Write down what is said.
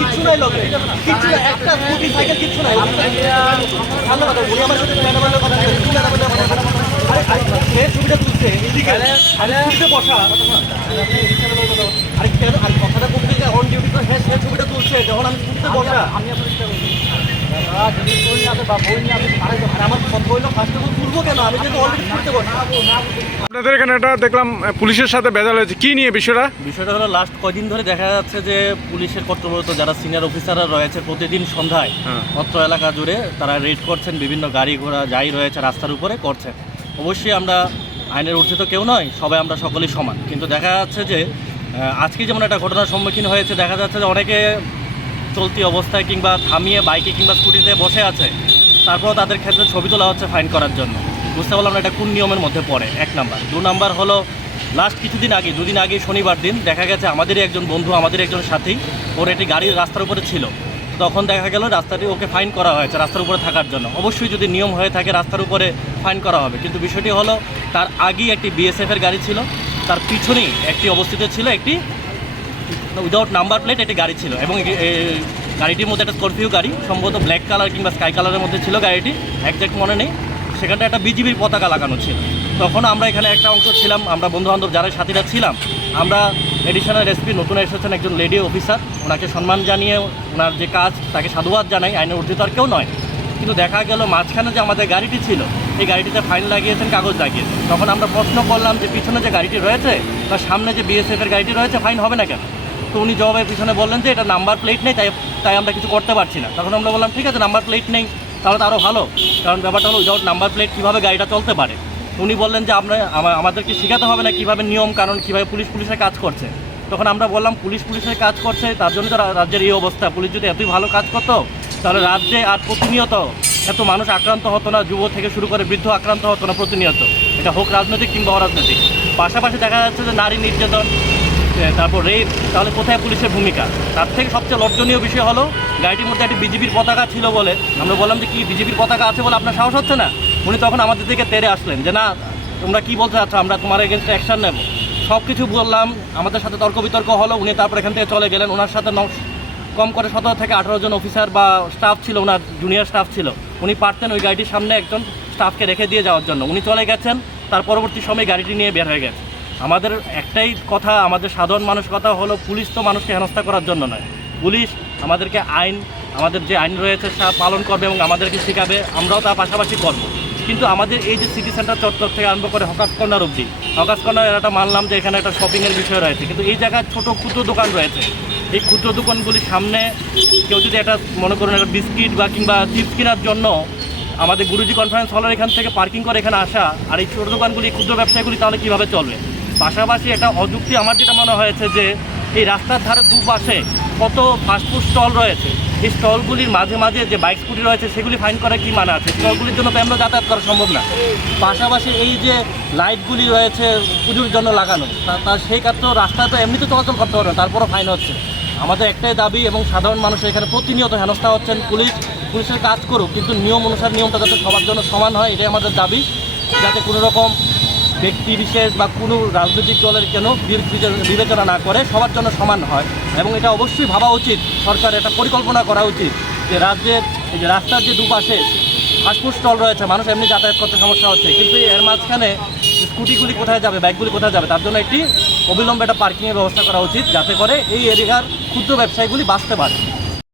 কিচ্ছু নাই লগে, কিচ্ছু নাই, একটা স্কুটি সাইকেল কিচ্ছু নাই। ভালো কথা, উনি আমার সাথে ম্যাডামের কথা ছবিটা তুলছে এদিকে বসা। আরে কেন আর কথাটা বলতে অন ডিউটি তো হ্যাঁ সে ছবিটা তুলছে যখন আমি তুলতে বসা। আমি আপনার আপনাদের এখানে এটা দেখলাম পুলিশের সাথে ভেজাল হয়েছে, কি নিয়ে বিষয়টা? বিষয়টা হলো লাস্ট কয়দিন ধরে দেখা যাচ্ছে যে পুলিশের কর্তব্যরত যারা সিনিয়র অফিসাররা রয়েছে প্রতিদিন সন্ধ্যায় অত্র এলাকা জুড়ে তারা রেড করছেন, বিভিন্ন গাড়ি ঘোড়া যাই রয়েছে রাস্তার উপরে করছেন। অবশ্যই আমরা আইনের ঊর্ধ্বে তো কেউ নয়, সবাই আমরা সকলেই সমান, কিন্তু দেখা যাচ্ছে যে আজকে যেমন একটা ঘটনার সম্মুখীন হয়েছে, দেখা যাচ্ছে যে অনেকে চলতি অবস্থায় কিংবা থামিয়ে বাইকে কিংবা স্কুটিতে বসে আছে, তারপরও তাদের ক্ষেত্রে ছবি তোলা হচ্ছে ফাইন করার জন্য। বুঝতে পারলাম না এটা কোন নিয়মের মধ্যে পড়ে, 1 নাম্বার। 2 নাম্বার হলো লাস্ট কিছুদিন আগে, 2 দিন আগে শনিবার দিন দেখা গেছে আমাদেরই একজন বন্ধু, আমাদের একজন সাথী, ওর একটি গাড়ি রাস্তার উপরে ছিল, তখন দেখা গেল রাস্তাটি ওকে ফাইন করা হয়েছে রাস্তার উপরে থাকার জন্য। অবশ্যই যদি নিয়ম হয়ে থাকে রাস্তার উপরে ফাইন করা হবে, কিন্তু বিষয়টি হলো তার আগেই একটি বিএসএফের গাড়ি ছিল, তার পিছনেই একটি অবস্থিত ছিল একটি উইদাউট নাম্বার প্লেট একটি গাড়ি ছিল, এবং গাড়িটির মধ্যে একটা স্করপিও গাড়ি, সম্ভবত ব্ল্যাক কালার কিংবা স্কাই কালারের মধ্যে ছিল গাড়িটি, একজ্যাক্ট মনে নেই। সেখানটা একটা বিজিবির পতাকা লাগানো ছিল। তখন আমরা এখানে একটা অংশ ছিলাম, আমরা বন্ধুবান্ধব যারা সাথীরা ছিলাম, আমরা এডিশনাল এসপি নতুন এসেছেন একজন লেডি অফিসার, ওনাকে সম্মান জানিয়ে ওনার যে কাজ তাকে সাধুবাদ জানাই, আইনের ঊর্ধ্বে আর কেউ নয়। কিন্তু দেখা গেল মাঝখানে যে আমাদের গাড়িটি ছিল এই গাড়িটিতে ফাইন লাগিয়েছেন, কাগজ লাগিয়েছেন। তখন আমরা প্রশ্ন করলাম যে পিছনে যে গাড়িটি রয়েছে তার সামনে যে বিএসএফের গাড়িটি রয়েছে ফাইন হবে না কেন? তো উনি জবাবের পিছনে বললেন যে এটা নাম্বার প্লেট নেই, তাই আমরা কিছু করতে পারছি না। তখন আমরা বললাম ঠিক আছে, নাম্বার প্লেট নেই তাহলে তো আরও ভালো, কারণ ব্যাপারটা হলো উইদাউট নাম্বার প্লেট কীভাবে গাড়িটা চলতে পারে। উনি বললেন যে আমাদেরকে শেখাতে হবে না কীভাবে নিয়ম কারণ কীভাবে পুলিশের কাজ করছে। তখন আমরা বললাম পুলিশের কাজ করছে, তার জন্য তো রাজ্যের এই অবস্থা। পুলিশ যদি এতই ভালো কাজ করতো তাহলে রাজ্যে আর প্রতিনিয়ত এত মানুষ আক্রান্ত হতো না, যুব থেকে শুরু করে বৃদ্ধ আক্রান্ত হতো না প্রতিনিয়ত, এটা হোক রাজনৈতিক কিংবা অরাজনৈতিক। পাশাপাশি দেখা যাচ্ছে যে নারী নির্যাতন, তারপর রেপ, তাহলে কোথায় পুলিশের ভূমিকা? তার থেকে সবচেয়ে লজ্জনীয় বিষয় হলো গাড়িটির মধ্যে একটি বিজেপির পতাকা ছিল বলে আমরা বললাম যে কি বিজেপির পতাকা আছে বলে আপনার সাহস হচ্ছে না? উনি তখন আমাদের দিকে তেড়ে আসলেন যে না তোমরা কি বলতে চাচ্ছ, আমরা তোমার এগেনস্টে অ্যাকশন নেব। সব কিছু বললাম, আমাদের সাথে তর্ক বিতর্ক হলো, উনি তারপর এখান থেকে চলে গেলেন। ওনার সাথে কম করে 17 থেকে 18 জন অফিসার বা স্টাফ ছিল, ওনার জুনিয়র স্টাফ ছিল। উনি পারতেন ওই গাড়িটির সামনে একজন স্টাফকে রেখে দিয়ে যাওয়ার জন্য, উনি চলে গেছেন। তার পরবর্তী সময় গাড়িটি নিয়ে বের হয়ে গেছে। আমাদের একটাই কথা, আমাদের সাধারণ মানুষ কথা হলো পুলিশ তো মানুষকে হেনস্থা করার জন্য নয়, পুলিশ আমাদেরকে আমাদের যে আইন রয়েছে তা পালন করবে এবং আমাদেরকে শেখাবে, আমরাও তার পাশাপাশি করব। কিন্তু আমাদের এই যে সিটি সেন্টার চত্বর থেকে আরম্ভ করে হকার্স কর্নার অবধি, হকার্স কর্নার এলাকাটা মানলাম যে এখানে একটা শপিংয়ের বিষয় রয়েছে, কিন্তু এই জায়গায় ছোটো ক্ষুদ্র দোকান রয়েছে। এই ক্ষুদ্র দোকানগুলির সামনে কেউ যদি একটা মনে করুন একটা বিস্কিট বা কিংবা চিপস কেনার জন্য আমাদের গুরুজি কনফারেন্স হলের এখান থেকে পার্কিং করে এখানে আসা, আর এই ছোটো দোকানগুলি ক্ষুদ্র ব্যবসায়ীগুলি তাহলে কীভাবে চলবে? পাশাপাশি এটা অযুক্তি আমার যেটা মনে হয়েছে যে এই রাস্তার ধারে দুপাশে কত ফাস্টফুড স্টল রয়েছে, এই স্টলগুলির মাঝে মাঝে যে বাইক স্কুটি রয়েছে সেগুলি ফাইন করে কি মানে আছে? স্টলগুলির জন্য তো আমরা যাতায়াত করা সম্ভব না। পাশাপাশি এই যে লাইটগুলি রয়েছে পুজোর জন্য লাগানো, তার সেই কাজ তো রাস্তায় তো এমনিতে চলাচল করতে পারবে না, তারপরও ফাইন হচ্ছে। আমাদের একটাই দাবি, এবং সাধারণ মানুষ এখানে প্রতিনিয়ত হেনস্থা হচ্ছেন, পুলিশের কাজ করুক, কিন্তু নিয়ম অনুসারে নিয়মটা যাতে সবার জন্য সমান হয়, এটাই আমাদের দাবি। যাতে কোনো রকম ব্যক্তি বিশেষ বা কোনো রাজনৈতিক দলের কেন বিবেচনা না করে সবার জন্য সমান হয়। এবং এটা অবশ্যই ভাবা উচিত, সরকার এটা পরিকল্পনা করা উচিত যে রাজ্যের এই যে রাস্তার যে দুপাশে ফাস্টফুড স্টল রয়েছে, মানুষ এমনি যাতায়াত করতে সমস্যা হচ্ছে, কিন্তু এর মাঝখানে স্কুটিগুলি কোথায় যাবে, বাইকগুলি কোথায় যাবে, তার জন্য একটি অবিলম্বে একটা পার্কিংয়ের ব্যবস্থা করা উচিত, যাতে করে এই এরিয়ার ক্ষুদ্র ব্যবসায়ীগুলি বাঁচতে পারে।